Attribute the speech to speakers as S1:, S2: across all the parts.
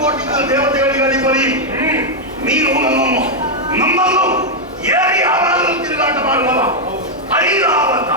S1: ಕೋಟಿಗಳ ದೇವತೆಗಳಿಗೆ ಅಧಿಪತಿ ನೀನು ನಮ್ಮ ನಮ್ಮನ್ನು ಏರಿ ಯಾವಾಗಲೂ ತಿರುಗಾಟ ಮಾಡುವಲ್ಲ ಐದು ಆವತ್ತ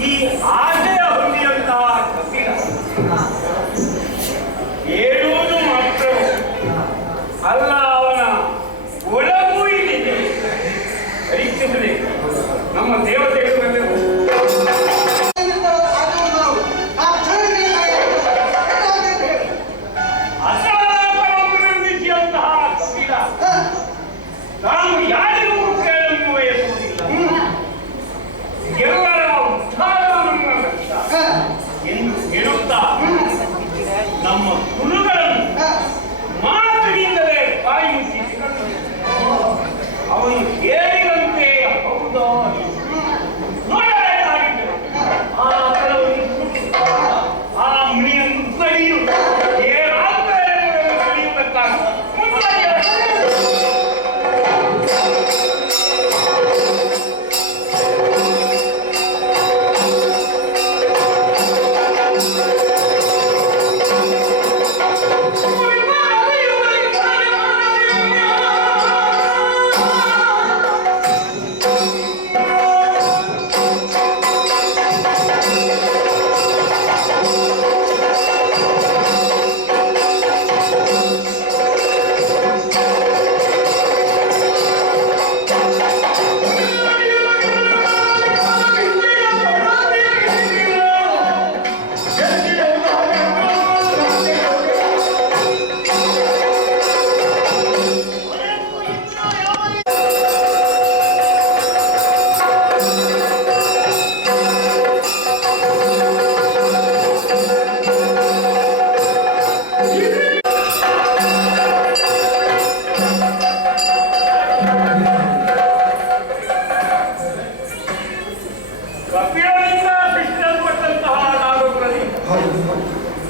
S1: E haja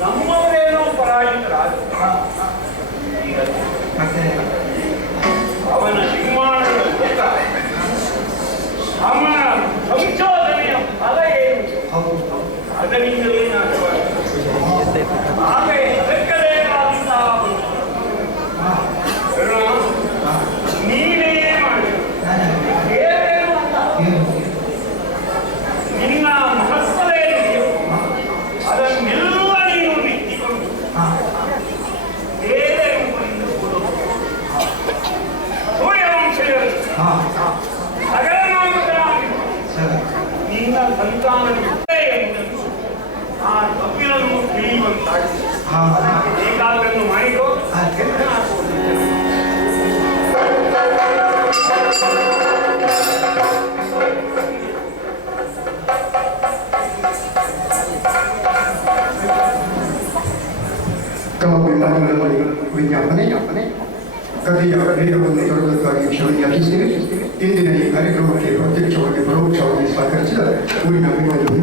S1: ನಮ್ಮವರೇನೋ ಪರಾಜಿತರಾದ విజ్ఞాపన ಗರಿಯವರು ಸರ್ವಕ್ಕಾಗಿ ಕ್ಷಮೆ ಯಾಚಿಸಿವೆ ಇಂದಿನ ಈ ಕಾರ್ಯಕ್ರಮಕ್ಕೆ ಪ್ರತ್ಯಕ್ಷವಾಗಿ ಪರೋಕ್ಷವಾಗಿ ಸಹಕರಿಸಿದ ಊರಿನ ಅಭಿವೃದ್ಧಿ